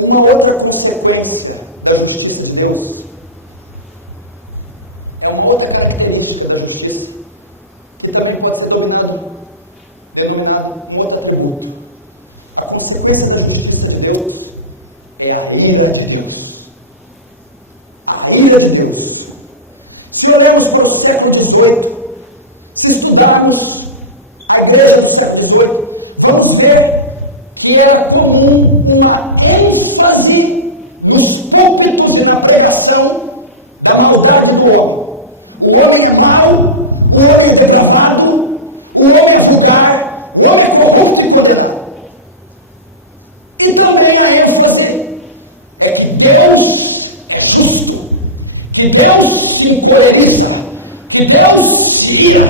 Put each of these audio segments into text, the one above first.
Uma outra consequência da justiça de Deus é uma outra característica da justiça, que também pode ser denominado um outro atributo. A consequência da justiça de Deus é a ira de Deus. A ira de Deus. Se olharmos para o século XVIII, se estudarmos a igreja do século XVIII, vamos ver que era comum uma ênfase nos púlpitos e na pregação da maldade do homem. O homem é mau, o homem é depravado, o homem é vulgar, o homem é corrupto e condenado. E também a ênfase é que Deus é justo, que Deus se encoleriza, que Deus se ira.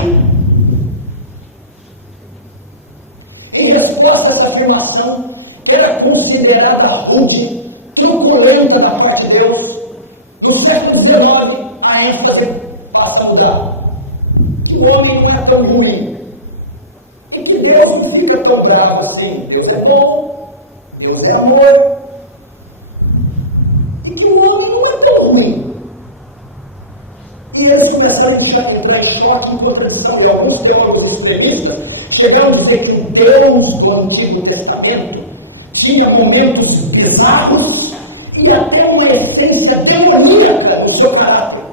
Em resposta a essa afirmação, que era considerada rude, truculenta da parte de Deus, no século XIX a ênfase passa a mudar. Que o homem não é tão ruim, e que Deus não fica tão bravo assim. Deus é bom, Deus é amor, e que o homem não é tão ruim. E eles começaram a entrar em choque, em contradição, e alguns teólogos extremistas chegaram a dizer que o Deus do Antigo Testamento tinha momentos bizarros e até uma essência demoníaca no seu caráter,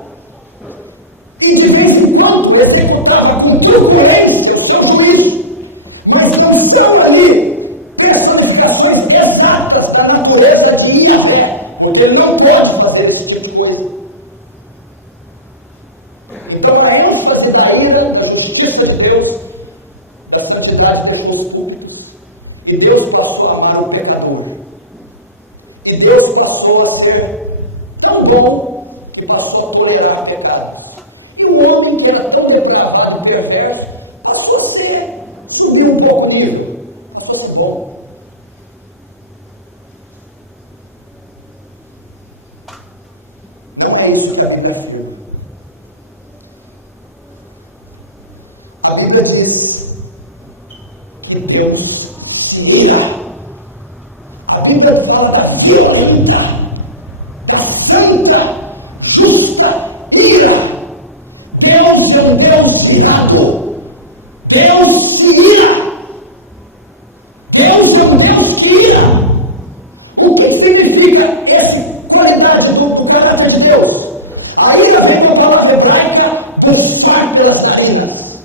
e de vez em quando executava com truculência o seu juízo, mas não são ali personificações exatas da natureza de Yahvé, porque ele não pode fazer esse tipo de coisa. Então a ênfase da ira, da justiça de Deus, da santidade deixou os púlpitos, e Deus passou a amar o pecador, e Deus passou a ser tão bom que passou a tolerar pecados, e o homem que era tão depravado e perverso passou a subir um pouco o nível, passou a ser bom. Não é isso que a Bíblia afirma. A Bíblia diz que Deus se ira. A Bíblia fala da violenta, da santa, justa ira. Deus é um Deus irado. Deus se ira. Deus é um Deus que ira. O que significa essa qualidade do caráter de Deus? A ira vem da palavra hebraica bufar pelas narinas.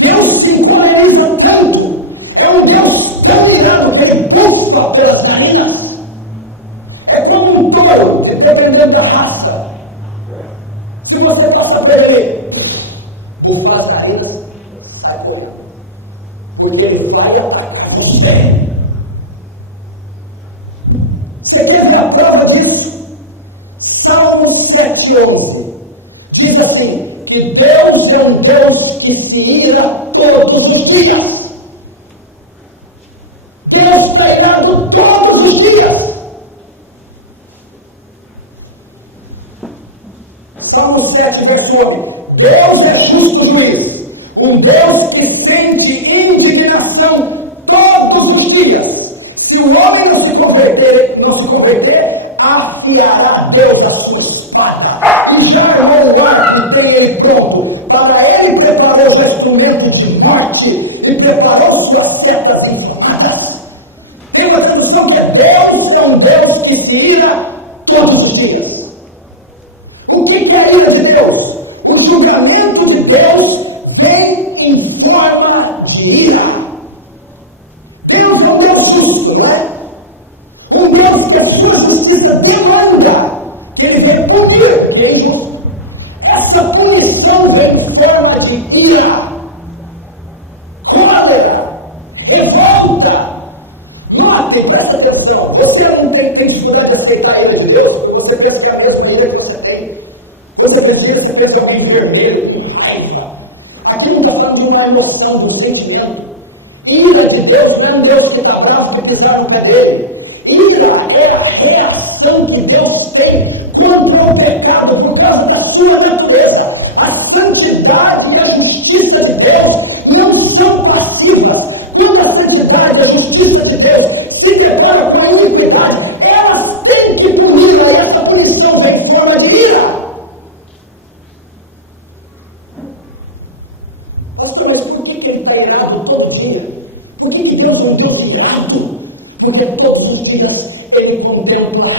Deus se encoleriza tanto, é um Deus tão irado que ele bufa pelas narinas. É como um touro, dependendo da raça. Se você passa para ele bufar as narinas, sai correndo, porque ele vai atacar você. Você quer ver a prova disso? Salmo 7,11 diz assim: que Deus é um Deus que se ira todos os dias. Deus está irado todos os dias. Salmo 7, verso 11: Deus é justo juiz, um Deus que sente indignação todos os dias. Se o homem não se converter, afiará Deus a sua espada, e já armou o arco e tem ele pronto. Para ele preparou já instrumento de morte, e preparou suas setas inflamadas. Tem uma tradução que Deus é um Deus que se ira todos os dias. O que é a ira de Deus? O julgamento de Deus vem em forma de ira. Deus é um Deus justo, não é? Um Deus que a sua justiça demanda que ele venha punir, que é injusto. Essa punição vem em forma de ira, cólera, revolta. Notem, presta atenção. Você não tem dificuldade de aceitar a ira de Deus, porque você pensa que é a mesma ira que você tem. Quando você pensa em ira, você pensa em alguém vermelho, com raiva. Aqui não está falando de uma emoção, de um sentimento. Ira de Deus não é um Deus que está bravo de pisar no pé dele. Ira é a reação que Deus tem contra o pecado por causa da sua natureza. A santidade e a justiça de Deus não são passivas. Quando a santidade e a justiça de Deus se depara com a iniquidade, elas têm que puni-la, e essa punição vem em forma de ira. Pastor, mas por que ele está irado todo dia? Por que Deus é um Deus irado? Porque todos os dias ele contempla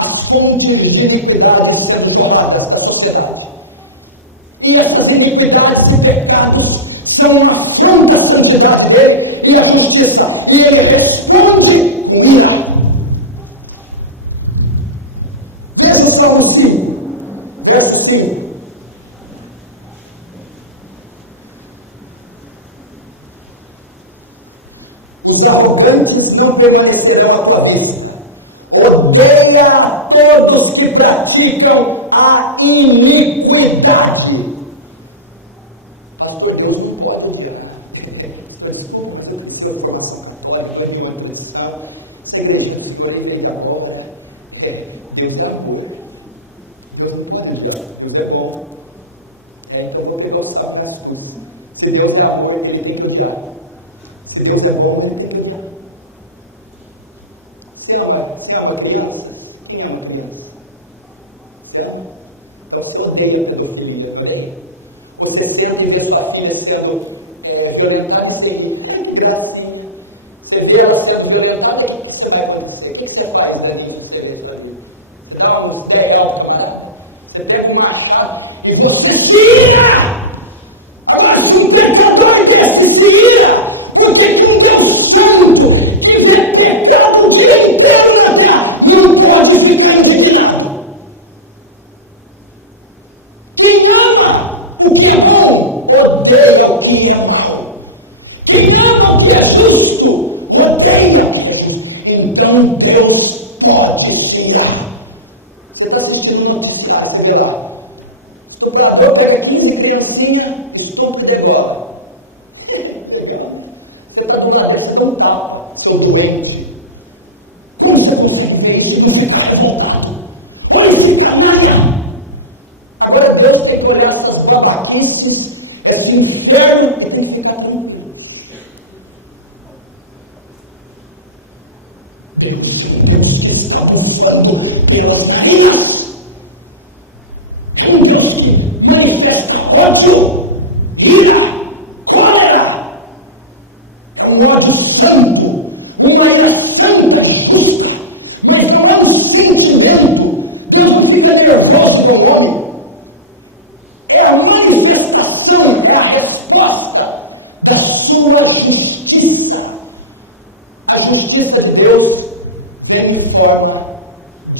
as fontes de iniquidade sendo jorradas da sociedade. E essas iniquidades e pecados são uma afronta à santidade dele e à justiça. E ele responde com ira. Veja o Salmo 5, verso 5. Os arrogantes não permanecerão à tua vista. Odeia a todos que praticam a iniquidade. Pastor, Deus não pode odiar. Pastor, desculpa, mas eu cresci em formação católica, eu ganhei uma cristã, essa igreja que eu orei veio da bola. Deus é amor. Deus não pode odiar. Deus é bom. Então eu vou pegar o sapo nas cruzes. Se Deus é amor, ele tem que odiar. Se Deus é bom, ele tem que odiar. Você ama crianças? Quem ama criança? Você ama? Então você odeia a pedofilia, odeia? Você senta e vê sua filha sendo violentada e você ri. Que gracinha. Você vê ela sendo violentada, o que você vai acontecer? O que você faz, Daninho, que você vê sua vida? Você dá uns 10 reais, camarada? Você pega um machado e você se ira! Agora, se um pecador desse se ira, por que um Deus santo que vê pecado o dia inteiro na terra não pode ficar indignado? Quem ama o que é bom, odeia o que é mau. Quem ama o que é justo, odeia o que é justo. Então Deus pode se irar. Você está assistindo o noticiário, você vê lá. Estuprador pega 15 criancinhas, estupra e degola. Legal. Você está do lado dele, você dá um tapa, seu doente. Como você consegue ver isso e não ficar revoltado? Olha esse canalha! Agora Deus tem que olhar essas babaquices, esse inferno, e tem que ficar tranquilo. Deus é um Deus que está bufando pelas narinas. É um Deus que manifesta ódio, ira, cólera. É um ódio santo, uma ira santa e justa, mas não é um sentimento. Deus não fica nervoso igual o homem. É a manifestação, é a resposta da sua justiça. A justiça de Deus vem em forma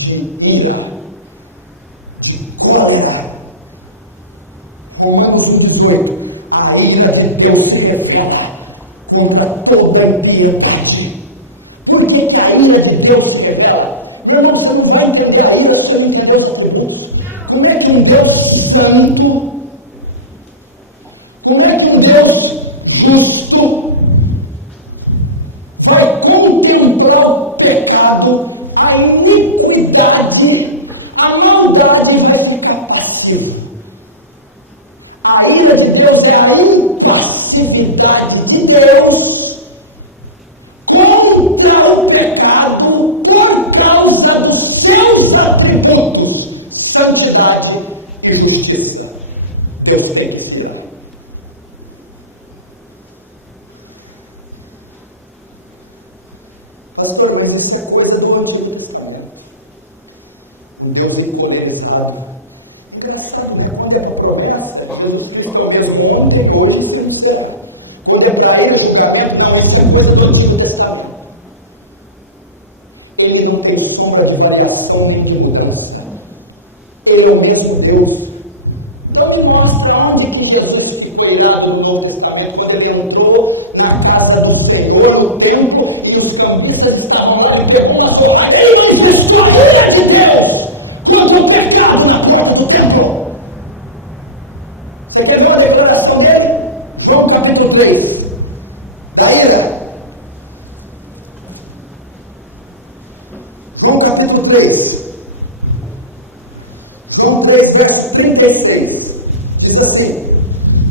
de ira, de cólera. Romanos 1,18. A ira de Deus se revela contra toda a impiedade. Por que a ira de Deus se revela? Meu irmão, você não vai entender a ira se você não entender os atributos. Como é que um Deus santo, como é que um Deus justo vai contemplar o pecado, a iniquidade, a maldade, vai ficar passivo? A ira de Deus é a impassividade de Deus contra o pecado por causa dos seus atributos, santidade e justiça. Deus tem que se irar. Pastor, mas isso é coisa do Antigo Testamento. Um Deus encolerizado. Engraçado, né? Quando é para promessa, Jesus Cristo é o mesmo ontem, hoje e sempre será. Quando é para ele julgamento, não, isso é coisa do Antigo Testamento. Ele não tem sombra de variação nem de mudança. Ele é o mesmo Deus. Então me mostra onde que Jesus ficou irado no Novo Testamento, quando ele entrou na casa do Senhor, no templo, e os campistas estavam lá, ele pegou uma toalha, ele manifestou a ira de Deus contra o pecado na porta do templo. Você quer ver uma declaração dele? João capítulo 3, da ira. João capítulo 3. João 3, verso 36, diz assim: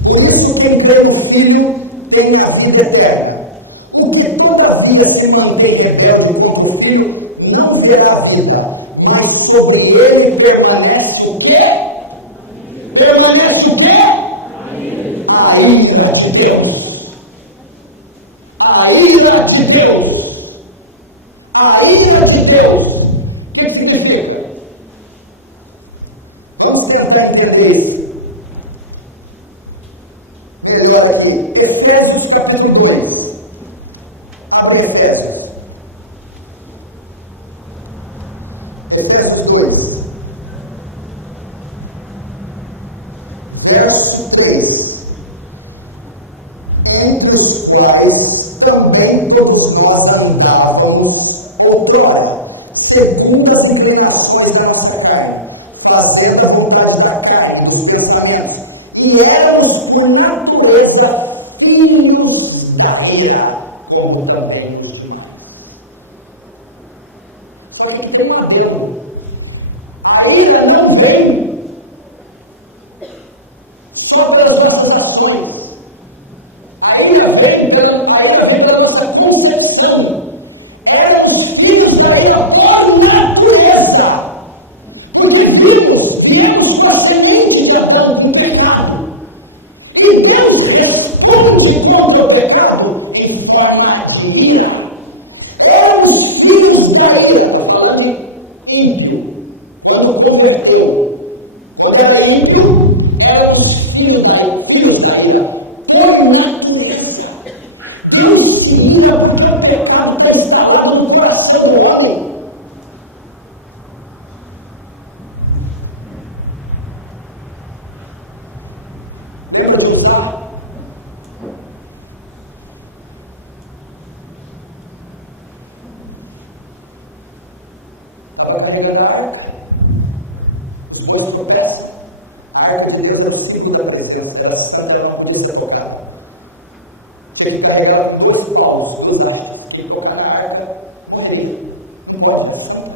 por isso quem crê no Filho tem a vida eterna. O que todavia se mantém rebelde contra o filho, não verá a vida, mas sobre ele permanece o quê? Permanece o quê? A ira de Deus. A ira de Deus. A ira de Deus. O que significa? Vamos tentar entender isso melhor aqui. Efésios capítulo 2. Abre Efésios. Efésios 2. Verso 3. Entre os quais também todos nós andávamos outrora, segundo as inclinações da nossa carne, fazendo a vontade da carne e dos pensamentos, e éramos por natureza filhos da ira, como também os demais. Só que aqui tem um adendo. A ira não vem só pelas nossas ações. A ira vem pela nossa concepção. Éramos filhos da ira por natureza. Porque viemos com a semente de Adão, com o pecado. E Deus responde contra o pecado em forma de ira. Éramos filhos da ira. Estou falando de ímpio. Quando converteu. Quando era ímpio, éramos filhos da ira. Por natureza. Deus se ira porque o pecado está instalado no coração do homem. Lembra de usar? Estava carregando a arca. Os bois tropeçam. A arca de Deus era o símbolo da presença. Era santa, ela não podia ser tocada. Você tem que carregar ela com 2 paus, 2 hastes. Quem tocar na arca morreria. Não pode, é santa.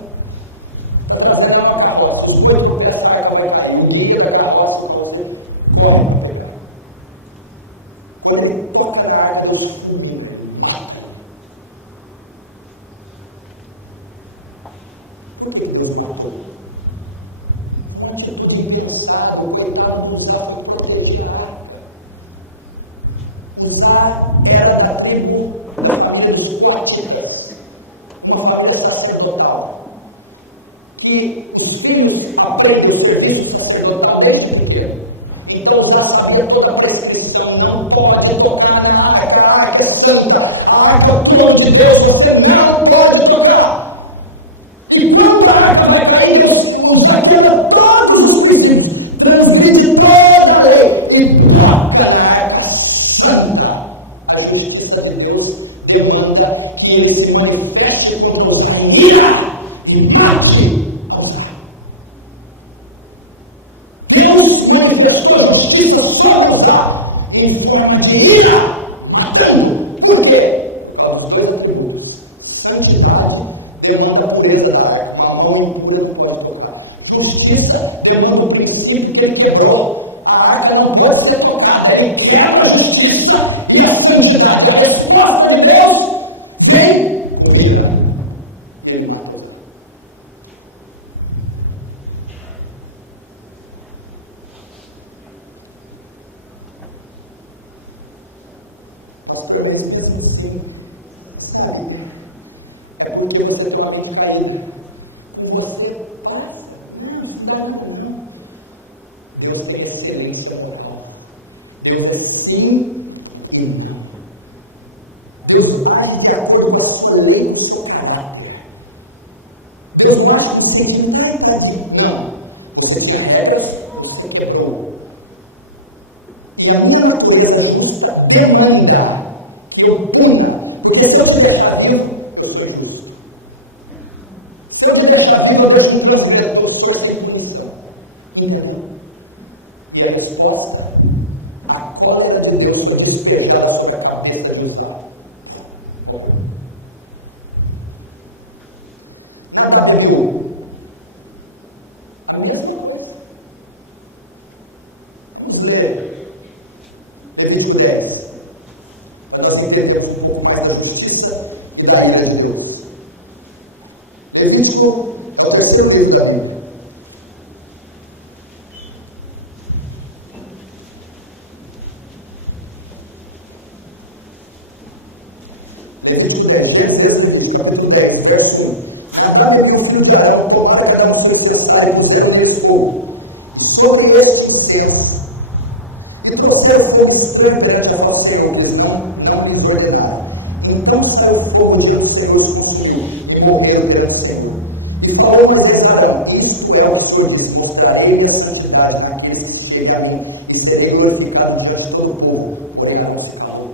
Está trazendo ela uma carroça. Os bois tropeçam, a arca vai cair. O guia da carroça, então você corre para pegar. Quando ele toca na arca, Deus fulmina, ele mata. Por que Deus matou? Uma atitude impensada. O coitado de Uzá foi proteger a arca. Uzá era da tribo, da família dos coatitas, uma família sacerdotal, que os filhos aprendem o serviço sacerdotal desde pequeno. Então Uzá sabia toda a prescrição. Não pode tocar na arca, a arca é santa, a arca é o trono de Deus, você não pode tocar. E quando a arca vai cair, Deus Uzá quebra todos os princípios, transgride toda a lei e toca na arca santa. A justiça de Deus demanda que ele se manifeste contra Uzá em ira e mate a Uzá. Deus manifestou justiça sobre Uzá em forma de ira, matando. Por quê? Por causa dos 2 atributos. Santidade demanda a pureza da arca. Com a mão impura não pode tocar. Justiça demanda o princípio que ele quebrou. A arca não pode ser tocada. Ele quebra a justiça e a santidade. A resposta de Deus vem com ira. E ele mata Uzá. Pastor, mas mesmo assim, sabe, é porque você tem uma mente caída. Com você, passa. Não, isso não dá nada não. Deus tem excelência moral. Deus é sim e não. Deus age de acordo com a sua lei e com o seu caráter. Deus não age com sentimento, ai, tadinho. Não. Você tinha regras, você quebrou. E a minha natureza justa demanda que eu puna. Porque se eu te deixar vivo, eu sou injusto. Se eu te deixar vivo, eu deixo um transgressor sem punição. Entendeu? E a resposta, a cólera de Deus foi despejada sobre a cabeça de Uzá. Morreu. Nadab e Abiú. A mesma coisa. Vamos ler Levítico 10. Para nós entendemos um pouco mais da justiça e da ira de Deus. Levítico é o terceiro livro da Bíblia. Levítico 10, Gênesis, Levítico, capítulo 10, verso 1. Nadab e Abiú, filho de Arão, tomaram cada um seu incensário e puseram neles fogo. E sobre este incenso, e trouxeram fogo estranho perante a face do Senhor, porque eles não lhes ordenaram. Então saiu fogo diante do Senhor, os consumiu, e morreram perante o Senhor. E falou Moisés a Arão: isto é o que o Senhor disse: mostrarei a santidade naqueles que cheguem a mim, e serei glorificado diante de todo o povo. Porém Arão se calou.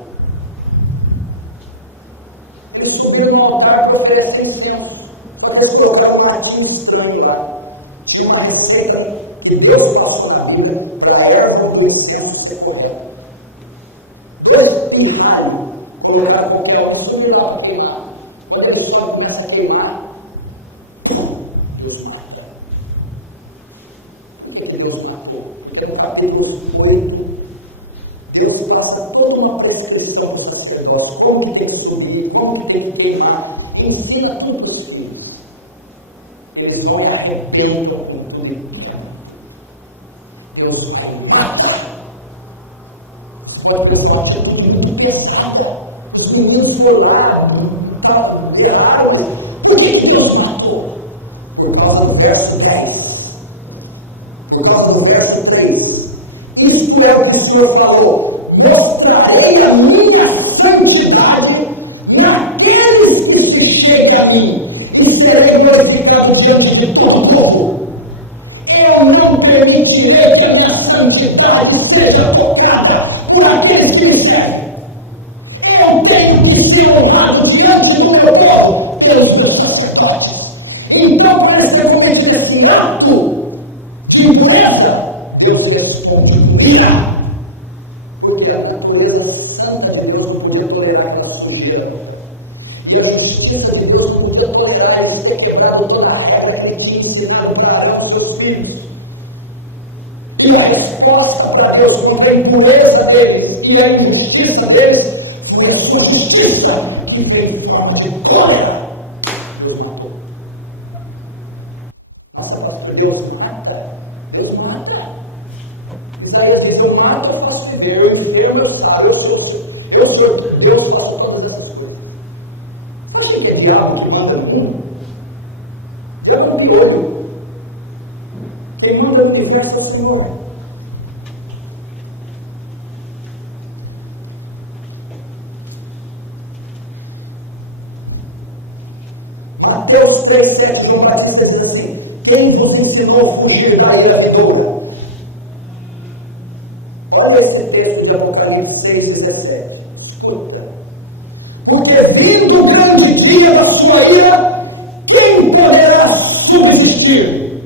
Eles subiram no altar para oferecer incenso, só que eles colocaram um matinho estranho lá. Tinha uma receita que Deus passou na Bíblia para a erva do incenso ser correta. 2 pirralhos colocaram qualquer um e subiram lá para queimar. Quando ele sobe e começa a queimar, Deus mata. Por que Deus matou? Porque no capítulo 8 Deus passa toda uma prescrição para os sacerdotes, como que tem que subir, como que tem que queimar, e ensina tudo para os filhos. Eles vão e arrebentam com tudo e queimam. Deus vai e mata. Você pode pensar uma atitude muito pesada. Os meninos foram lá, erraram, mas por que Deus matou? Por causa do verso 10. Por causa do verso 3. Isto é o que o Senhor falou: mostrarei a minha santidade naqueles que se cheguem a mim, e serei glorificado diante de todo o povo. Eu não permitirei que a minha santidade seja tocada por aqueles que me servem. Eu tenho que ser honrado diante do meu povo pelos meus sacerdotes. Então, por eles ter cometido esse ato de impureza, Deus responde com ira, porque a natureza santa de Deus não podia tolerar aquela sujeira, e a justiça de Deus não podia tolerar eles ter quebrado toda a regra que ele tinha ensinado para Arão e seus filhos. E a resposta para Deus contra a impureza deles e a injustiça deles foi a sua justiça, que veio em forma de cólera. Deus matou. Nossa, pastor, Deus mata? Deus mata. Isaías diz: eu mato, eu faço viver, eu enfermo, eu saro, eu sou Deus, faço todas essas coisas. Você acha que é diabo que manda no mundo? Diabo é um piolho. Quem manda no universo é o Senhor. Mateus 3,7, João Batista diz assim: quem vos ensinou a fugir da ira vindoura? Olha esse texto de Apocalipse 6,17. Escuta. Porque vindo o grande dia da sua ira, quem poderá subsistir?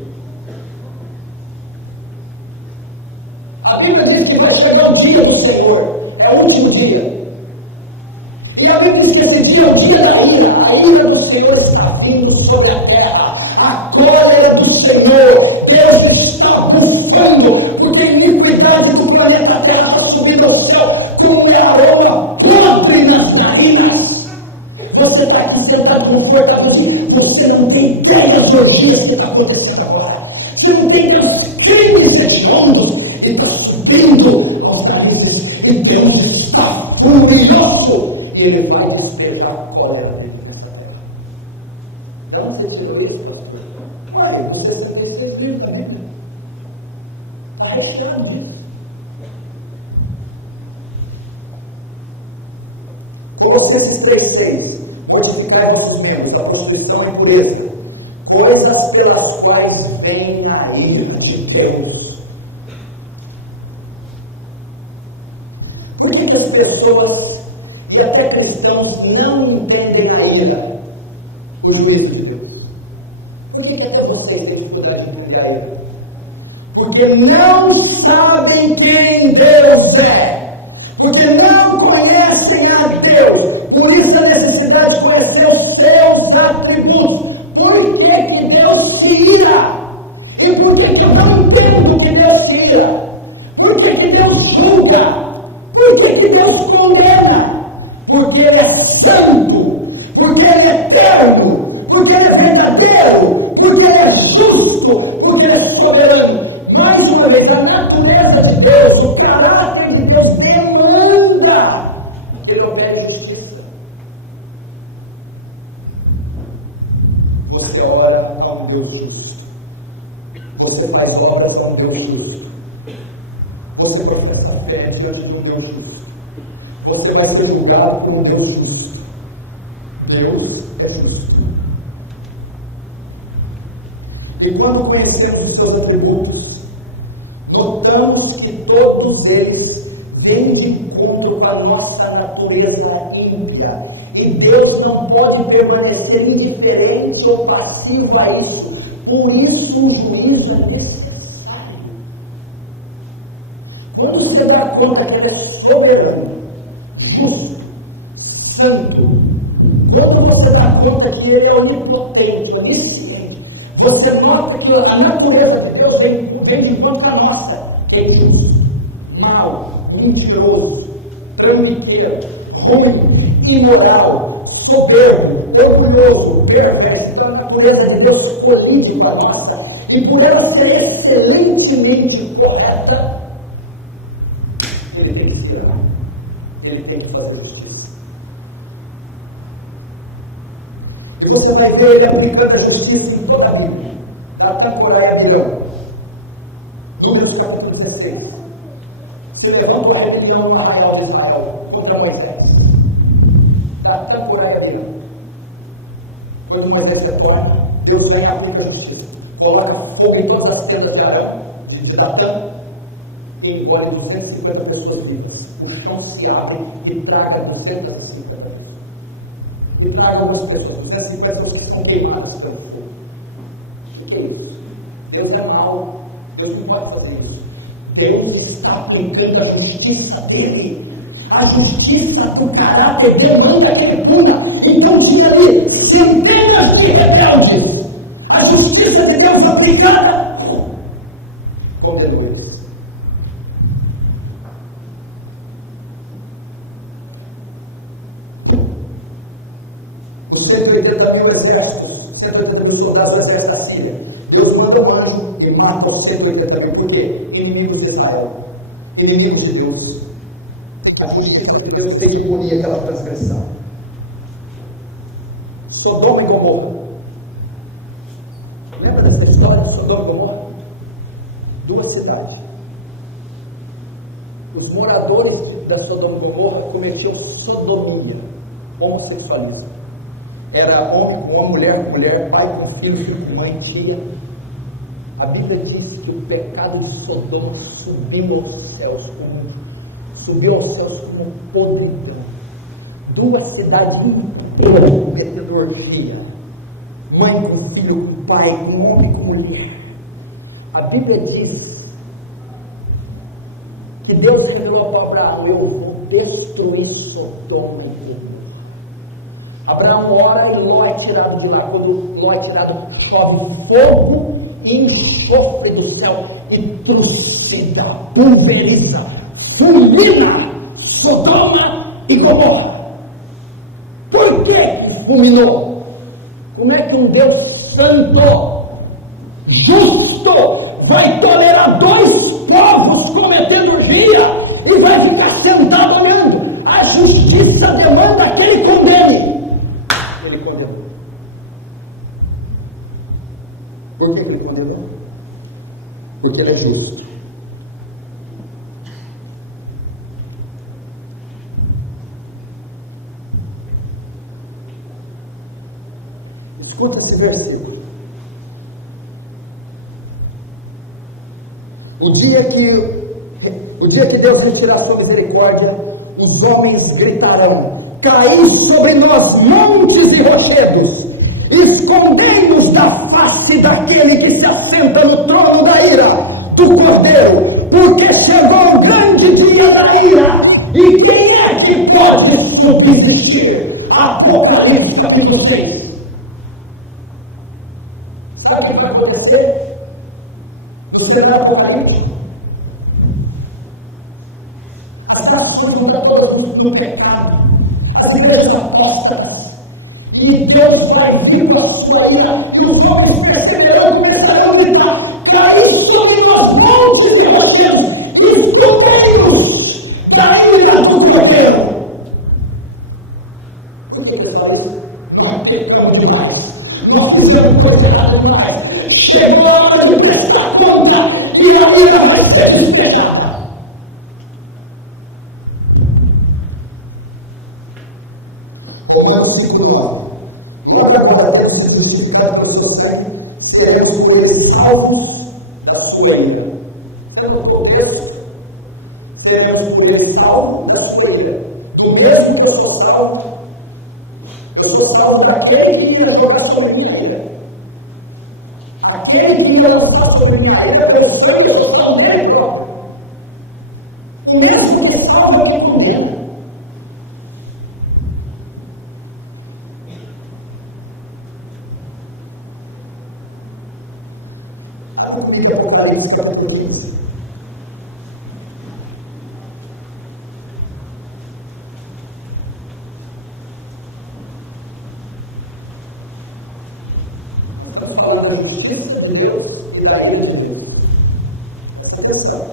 A Bíblia diz que vai chegar o dia do Senhor, é o último dia. E a Bíblia diz que esse dia é o dia da ira. A ira do Senhor está vindo sobre a terra. A cólera do Senhor. Deus está bufando, porque a iniquidade do planeta Terra está subindo ao céu como aroma podre nas narinas. Você está aqui sentado confortávelzinho, você não tem ideia das orgias que está acontecendo agora. Você não tem ideia dos crimes hediondos, e está subindo aos narizes, e Deus está furioso. E ele vai despejar a cólera dele nessa terra. De onde você tirou isso, pastor? Ué, com 66 livros da Bíblia. Está recheado disso. Colossenses 3,6: mortificai vossos membros, a prostituição e a impureza, coisas pelas quais vem a ira de Deus. Por que as pessoas e até cristãos não entendem a ira, o juízo de Deus? Por que até vocês têm dificuldade de entender a ira? Porque não sabem quem Deus é, porque não conhecem a Deus. Por isso a necessidade de conhecer os seus atributos. Por que Deus se ira? E por que eu não entendo que Deus se ira? Por que Deus julga? Por que Deus condena? porque Ele é santo, porque Ele é eterno, porque Ele é verdadeiro, porque Ele é justo, porque Ele é soberano. Mais uma vez, a natureza de Deus, o caráter de Deus demanda que Ele opere justiça. Você ora a um Deus justo, você faz obras a um Deus justo, você professa fé diante de um Deus justo, você vai ser julgado por um Deus justo. Deus é justo. E quando conhecemos os seus atributos, notamos que todos eles vêm de encontro com a nossa natureza ímpia. E Deus não pode permanecer indiferente ou passivo a isso. Por isso o juízo é necessário. Quando você dá conta que Ele é soberano, justo, santo, quando você dá conta que Ele é onipotente, onisciente, você nota que a natureza de Deus vem de encontro com a nossa, que é injusto, mau, mentiroso, trambiqueiro, ruim, imoral, soberbo, orgulhoso, perverso. Então a natureza de Deus colide com a nossa, e por ela ser excelentemente correta, Ele tem que ser, Ele tem que fazer justiça. E você vai ver Ele aplicando a justiça em toda a Bíblia. Datã, Corá e Abirão. Números capítulo 16. Se levantou a rebelião no arraial de Israel contra Moisés. Datã, Corá e Abirão. Quando Moisés retorna, Deus vem e aplica a justiça. Coloca fogo em todas as tendas de Arão, de Datã, e engole 250 pessoas vivas. O chão se abre e traga 250 pessoas. E traga algumas pessoas, 250 pessoas que são queimadas pelo fogo. O que é isso? Deus é mau, Deus não pode fazer isso. Deus está aplicando a justiça dele. A justiça do caráter demanda que ele puna. Então tinha ali centenas de rebeldes. A justiça de Deus aplicada condenou eles. Os 180 mil exércitos, 180 mil soldados do exército da Síria, Deus manda um anjo e mata os 180 mil. Por quê? Inimigos de Israel, inimigos de Deus. A justiça de Deus tem de punir aquela transgressão. Sodoma e Gomorra. Lembra dessa história de Sodoma e Gomorra? Duas cidades. Os moradores da Sodoma e Gomorra cometiam sodomia, homossexualismo. Era homem com uma mulher, pai com filho, mãe, tia. A Bíblia diz que o pecado de Sodoma subiu aos céus como podridão. Duas cidades inteiras cometendo orgia. Mãe com filho, com pai, com homem com mulher. A Bíblia diz que Deus revelou para Abraão: eu vou destruir Sodoma e Gomorra. Abraão ora e Ló é tirado de lá. Quando Ló é tirado, chove fogo e enxofre do céu e trucida, pulveriza, fulmina Sodoma e Gomorra. Por que fulminou? Como é que um Deus santo, justo, vai tolerar dois povos cometendo orgia e vai ficar sentado olhando? A justiça demanda que ele condene. Ele condenou. Por que ele condenou? Porque ele é justo. Escuta esse versículo. O dia que Deus retirar sua misericórdia, os homens gritarão: caí sobre nós montes e rochedos, escondei-nos da face daquele que se assenta no trono da ira do Cordeiro, porque chegou o grande dia da ira, e quem é que pode subsistir? Apocalipse capítulo 6. Sabe o que vai acontecer no cenário apocalíptico? As nações vão estar todas no pecado, as igrejas apóstatas. E Deus vai vir com a sua ira, e os homens perceberão e começarão a gritar: caí sobre nós montes e rochedos, instrumeiros da ira do Cordeiro. Por que eles falam isso? Nós pecamos demais, nós fizemos coisa errada demais, chegou a hora de prestar conta, e a ira vai ser despejada. Romanos 5,9. Logo agora, tendo sido justificados pelo seu sangue, seremos por ele salvos da sua ira. Você notou o texto? Seremos por ele salvos da sua ira. Do mesmo que eu sou salvo daquele que ia jogar sobre minha ira. Aquele que ia lançar sobre minha ira pelo sangue, eu sou salvo dele próprio. O mesmo que salva é o que condena. Abre comigo Apocalipse capítulo 15. Nós estamos falando da justiça de Deus e da ira de Deus. Presta atenção.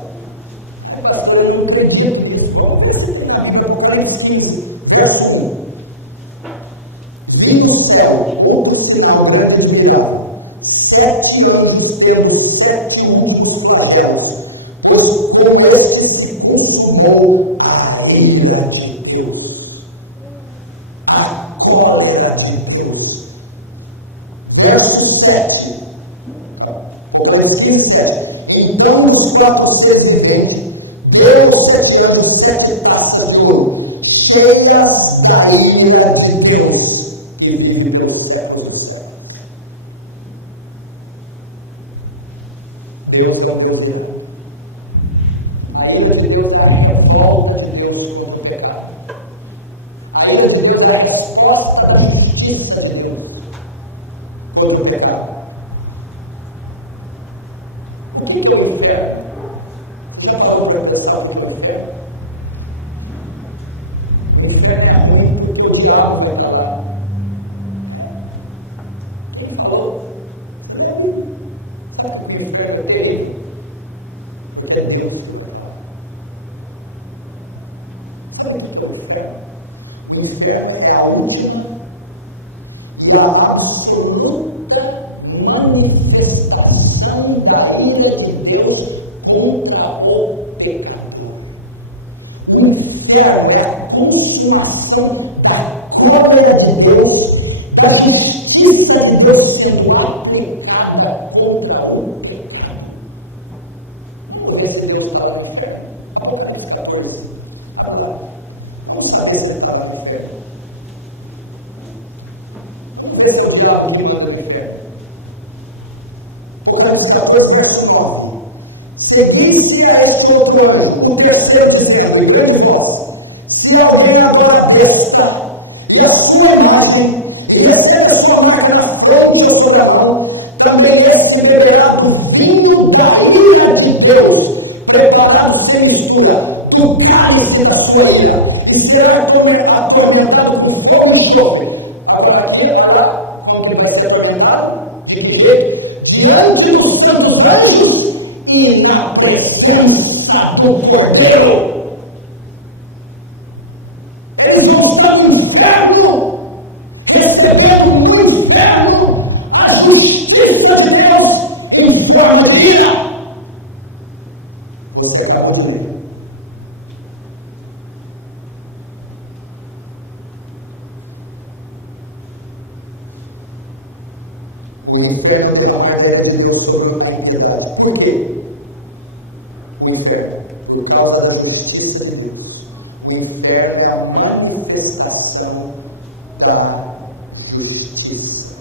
Ai, pastor, eu não acredito nisso. Vamos ver se tem na Bíblia. Apocalipse 15, verso 1. Vi no céu outro sinal grande e admirável: 7 anjos tendo 7 últimos flagelos, pois com este se consumou a ira de Deus, a cólera de Deus. Verso 7, Apocalipse 15, 7. Então dos 4 seres viventes deu aos 7 anjos 7 taças de ouro, cheias da ira de Deus, que vive pelos séculos dos séculos. Deus é um Deus irado. A ira de Deus é a revolta de Deus contra o pecado. A ira de Deus é a resposta da justiça de Deus contra o pecado. O que é o inferno? Você já parou para pensar o que é o inferno? O inferno é ruim porque o diabo vai estar lá. Quem falou? Eu lembro. Sabe que o inferno é terrível? Porque é Deus que vai falar. Sabe o que é o inferno? O inferno é a última e a absoluta manifestação da ira de Deus contra o pecador. O inferno é a consumação da cólera de Deus, da justiça de Deus sendo aplicada contra o pecado. Vamos ver se Deus está lá no inferno. Apocalipse 14. Abre lá. Vamos saber se ele está lá no inferno. Vamos ver se é o diabo que manda no inferno. Apocalipse 14, verso 9. Segui-se a este outro anjo, o terceiro, dizendo em grande voz: se alguém adora a besta e a sua imagem, e recebe a sua marca na fronte ou sobre a mão, também esse beberá do vinho da ira de Deus, preparado sem mistura, do cálice da sua ira, e será atormentado com fogo e enxofre. Agora aqui, olha lá, como que ele vai ser atormentado? De que jeito? Diante dos santos anjos e na presença do Cordeiro. Eles vão estar no inferno, recebendo no inferno a justiça de Deus em forma de ira. Você acabou de ler. O inferno é o derramar da ira de Deus sobre a impiedade. Por quê? O inferno, por causa da justiça de Deus. O inferno é a manifestação da justiça.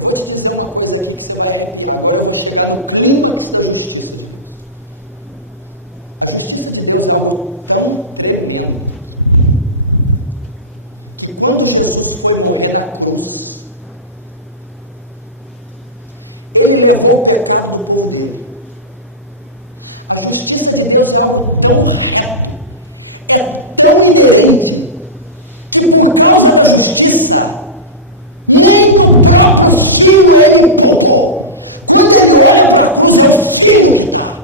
Eu vou te dizer uma coisa aqui que você vai arrepiar. Agora eu vou chegar no clímax da justiça. A justiça de Deus é algo tão tremendo que quando Jesus foi morrer na cruz, ele levou o pecado do povo dele. A justiça de Deus é algo tão reto, é tão inerente, que por causa da justiça, nem no próprio Filho ele poupou. Quando ele olha para a cruz, é o Filho que está,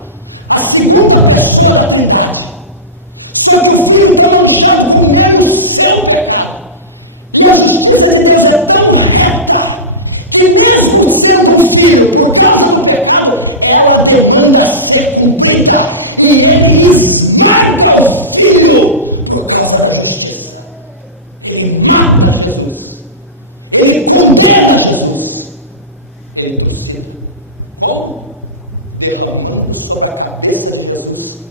a segunda pessoa da Trindade. Só que o Filho está manchado com menos seu pecado. E a justiça de Deus é tão reta, que mesmo sendo um filho, por causa do pecado, ela demanda ser cumprida. E ele esmaga o filho por causa da justiça. Ele mata Jesus. Ele condena Jesus. Ele torcida. Como? Derramando sobre a cabeça de Jesus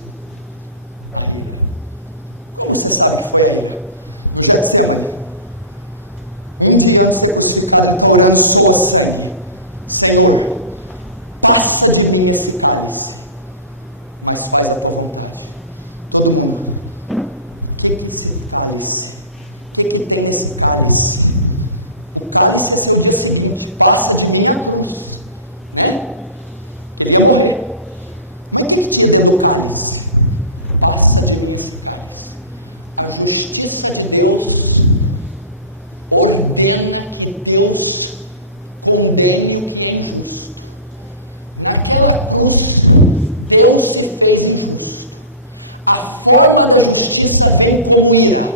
a ira. Como você sabe que foi a ira? No Getsemane. Um dia antes de ser crucificado, implorando soa sangue. Senhor, passa de mim esse cálice, mas faz a tua vontade. Todo mundo. O que é esse cálice? O que tem nesse cálice? O cálice é seu dia seguinte. Passa de mim a cruz, né? Ele ia morrer. Mas o que tinha dentro do cálice? Passa de mim esse cálice. A justiça de Deus ordena que Deus condene o que é injusto. Naquela cruz, Deus se fez injusto. A forma da justiça vem como ira.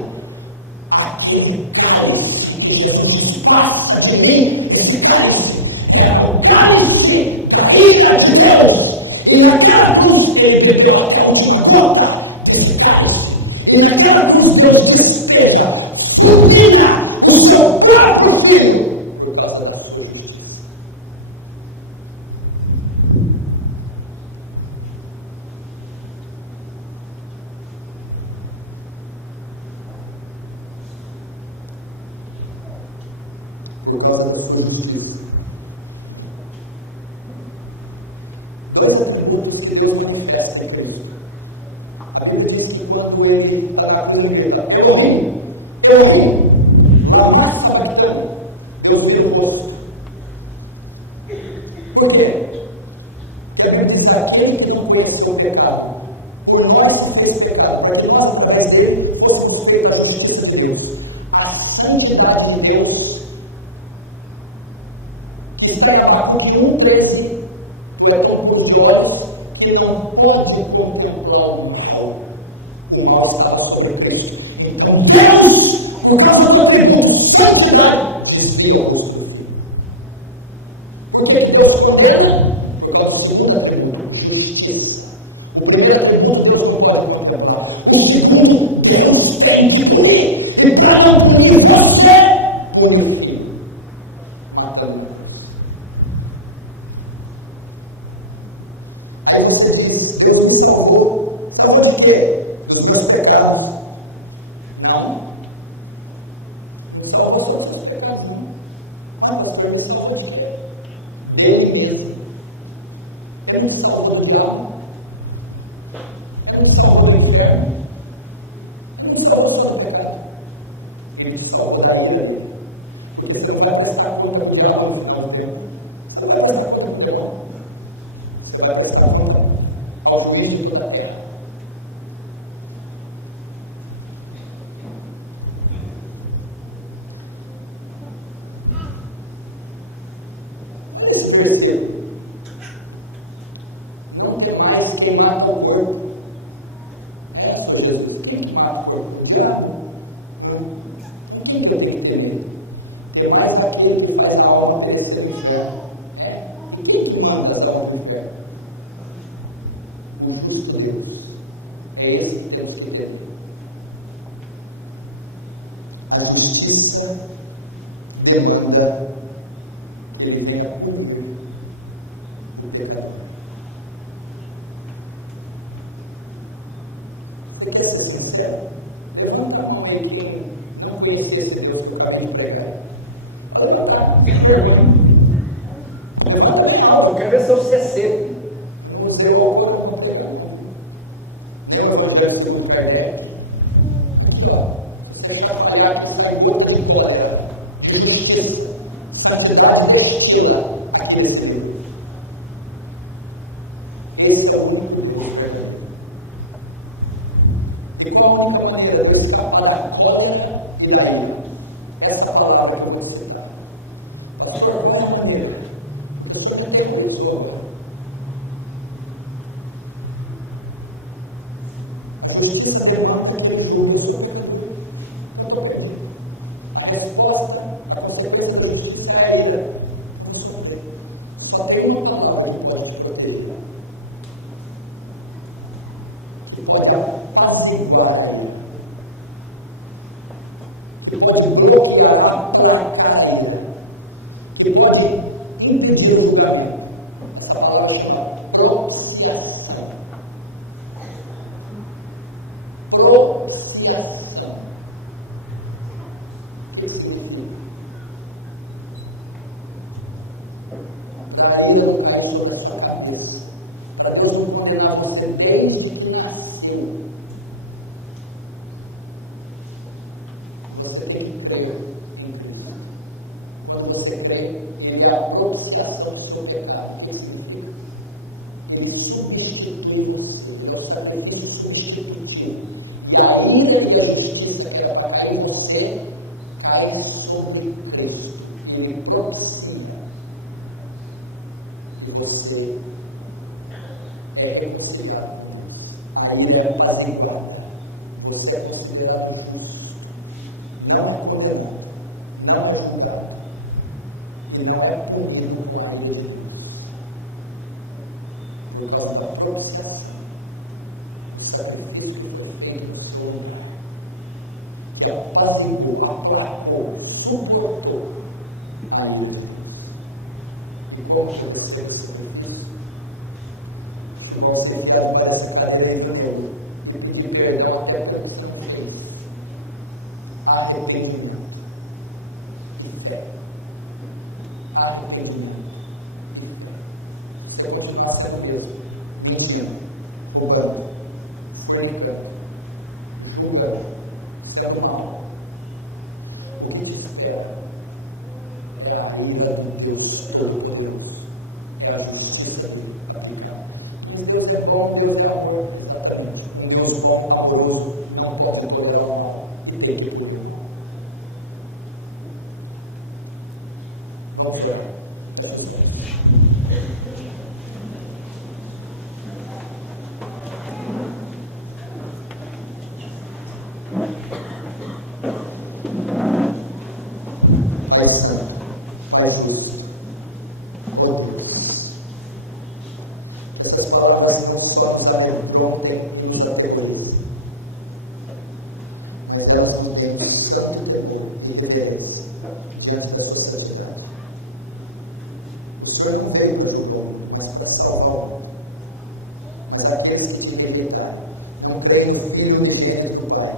Aquele cálice que Jesus diz, passa de mim, esse cálice, era o cálice da ira de Deus. E naquela cruz, ele bebeu até a última gota desse cálice. E naquela cruz, Deus despeja, fulmina o seu próprio filho por causa da sua justiça. Por causa da sua justiça. Dois atributos que Deus manifesta em Cristo. A Bíblia diz que quando ele está na cruz, ele grita, Elohim, Elohim, lama sabachthani. Deus vira o rosto. Por quê? Porque a Bíblia diz, aquele que não conheceu o pecado, por nós se fez pecado, para que nós, através dele, fôssemos feitos da justiça de Deus. A santidade de Deus, que está em Abacuque 1,13, tu é tão puro de olhos, que não pode contemplar o mal. O mal estava sobre Cristo. Então Deus, por causa do atributo santidade, desvia o rosto do Filho. Por que Deus condena? Por causa do segundo atributo, justiça. O primeiro atributo Deus não pode contemplar. O segundo, Deus tem que punir. E para não punir você, pune o Filho, matando o. Aí você diz, Deus me salvou. Salvou de quê? Dos meus pecados. Não. Não salvou só dos seus pecados, não. Mas pastor, me salvou de quê? Dele mesmo. Ele não te salvou do diabo. Ele não te salvou do inferno. Ele não te salvou só do pecado. Ele te salvou da ira dele. Porque você não vai prestar conta do diabo no final do tempo. Você não vai prestar conta do demônio. Você vai prestar conta ao juiz de toda a terra. Olha esse versículo. Não tem mais quem mata o corpo. É, Senhor Jesus. Quem que mata o corpo? O diabo? Não. Quem que eu tenho que ter medo? Tem mais aquele que faz a alma perecer no inferno. Né? E quem que manda as almas do inferno? O justo Deus. É esse que temos que ter. A justiça demanda que ele venha punir o pecador. Você quer ser sincero? Levanta a mão aí quem não conhecia esse Deus que eu acabei de pregar. Pode levantar, que vergonha. Levanta bem alto, eu quero ver seu CC. Não usei o álcool, eu não vou pregar, não. Nem o Evangelho segundo Kardec. Aqui, ó. Você chacoalhar aqui, sai gota de cólera, de justiça. Santidade destila aqui nesse livro. Esse é o único Deus verdadeiro. E qual a única maneira de eu escapar da cólera e da ira? Essa palavra que eu vou te citar. Pastor, qual é a maneira? Porque o senhor me aterrorizou agora. A justiça demanda que ele julgue. Eu sou pecador. Eu estou perdido. A resposta, a consequência da justiça é a ira. Eu não sofrer. Só tem uma palavra que pode te proteger, que pode apaziguar a ira, que pode bloquear, aplacar a ira, que pode impedir o julgamento. Essa palavra chama propiciação. Propiciação. O que significa? Para a ira não cair sobre a sua cabeça, para Deus não condenar você desde que nasceu. Você tem que crer em Cristo. Quando você crê, Ele é a propiciação do seu pecado. O que significa? Ele substitui você. Ele é o sacrifício substitutivo. E a ira e a justiça que era para cair em você, cai sobre Cristo. Ele propicia. E você é reconciliado com Deus. A ira é apaziguada. Você é considerado justo. Não é condenado. Não é julgado. E não é punido com a ira de Deus. Por causa da propiciação. Do sacrifício que foi feito no seu lugar. Que apaziguou, aplacou, suportou a ira de Deus. E como que eu recebo esse sacrifício? Deixa eu ser enviado para essa cadeira aí do meio e pedir perdão até pelo que você não fez. Arrependimento e fé. Arrependimento e fé. Você continuar sendo mesmo, mentindo, roubando, fornicando, julgando, sendo mal. O que te espera é a ira do Deus Todo-Poderoso. É a justiça dele aplicada. Mas Deus é bom, Deus é amor. Exatamente. Um Deus bom, amoroso, não pode tolerar o mal e tem que punir o mal. Vamos lá. Fecha os olhos. Pai Santo, Pai Justo, ó Deus, essas palavras não só nos amedrontem e nos aterrorizam, mas elas nos têm um santo temor e reverência diante da sua santidade. O Senhor não veio para julgar o mundo, mas para salvar o mundo. Mas aqueles que te rejeitaram, não creem no Filho unigênito do Pai,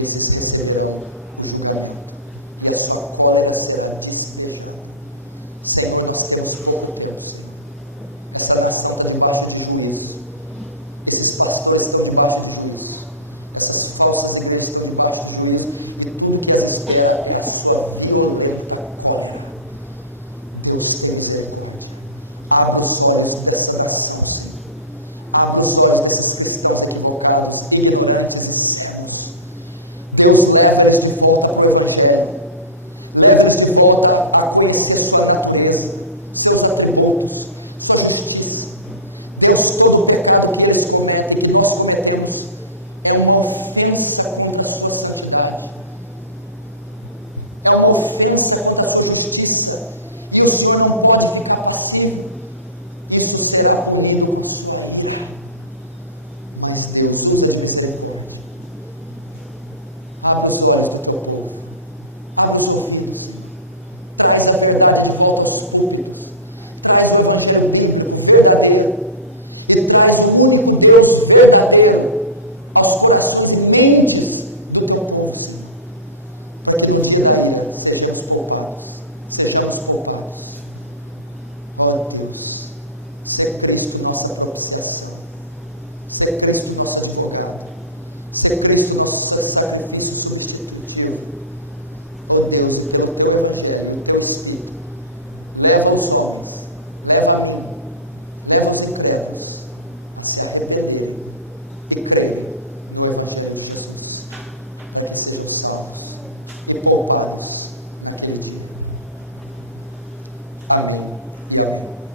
esses receberão o julgamento. E a sua cólera será despejada. Senhor, nós temos pouco tempo, Senhor. Essa nação está debaixo de juízo. Esses pastores estão debaixo de juízo. Essas falsas igrejas estão debaixo de juízo. E tudo que as espera é a sua violenta cólera. Deus tem misericórdia. Abra os olhos dessa nação, Senhor. Abra os olhos desses cristãos equivocados, ignorantes e cegos. Deus, leva eles de volta para o Evangelho. Leva eles de volta a conhecer sua natureza, seus atributos, sua justiça. Deus, todo o pecado que eles cometem, que nós cometemos, é uma ofensa contra a sua santidade. É uma ofensa contra a sua justiça. E o Senhor não pode ficar passivo. Isso será punido com sua ira. Mas Deus usa de misericórdia. Abre os olhos do teu povo. Abre os ouvidos. Traz a verdade de volta aos públicos. Traz o Evangelho bíblico verdadeiro. E traz o único Deus verdadeiro aos corações e mentes do teu povo. Para que no dia da ira sejamos poupados. Sejamos poupados. Ó Deus, ser Cristo nossa propiciação. Ser Cristo nosso advogado. Ser Cristo nosso sacrifício substitutivo. Ó Deus, e pelo teu Evangelho, o teu Espírito, leva os homens, leva a mim, leva os incrédulos a se arrependerem e crerem no Evangelho de Jesus, para que sejam salvos e poupados naquele dia. Amém e amém.